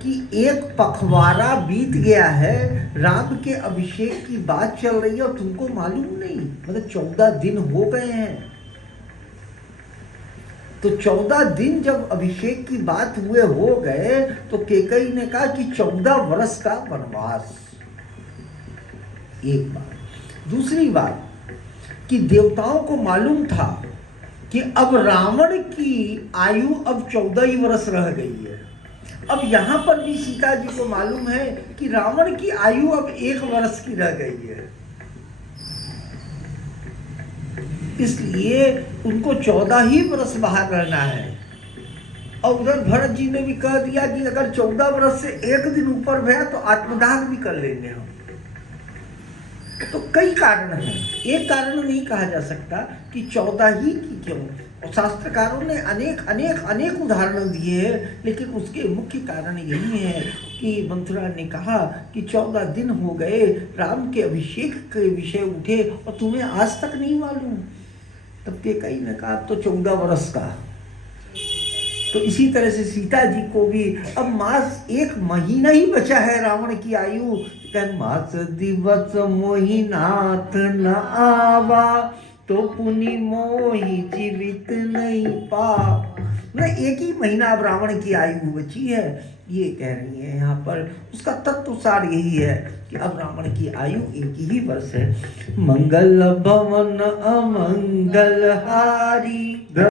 कि एक पखवाड़ा बीत गया है, राम के अभिषेक की बात चल रही है और तुमको मालूम नहीं, मतलब 14 दिन हो गए हैं। तो 14 दिन जब अभिषेक की बात हुए हो गए तो कैकेयी ने कहा कि 14 वर्ष का वनवास। एक बात। दूसरी बात कि देवताओं को मालूम था कि अब रावण की आयु अब 14 ही वर्ष रह गई है। अब यहां पर भी सीता जी को मालूम है कि रावण की आयु अब 1 वर्ष की रह गई है, इसलिए उनको 14 ही वर्ष बाहर रहना है। और उधर भरत जी ने भी कह दिया कि अगर 14 वर्ष से 1 दिन ऊपर गया तो आत्मदाह भी कर लेंगे हम। तो कई कारण हैं, एक कारण नहीं कहा जा सकता कि 14 ही की क्यों। और शास्त्रकारों ने अनेक उदाहरण दिए हैं, लेकिन उसके मुख्य कारण यही है कि मंथुरा ने कहा कि 14 दिन हो गए, राम के अभिषेक के विषय उठे और तुम्हें आज तक नहीं मालूम। तब कैकेयी ने कहा तो 14 वर्ष का। तो इसी तरह से सीता जी को भी अब मास 1 महीना ही बचा है रावण की आयु। मास दिवस मोहि नाथ न आवा, तो पुनि मोहि जीवित नहीं पा। मतलब 1 ही महीना अब रावण की आयु बची है, ये कह रही है यहाँ पर। उसका तत्व सार यही है कि अब रावण की आयु 1 ही वर्ष है। मंगल भवन अमंगल हारी।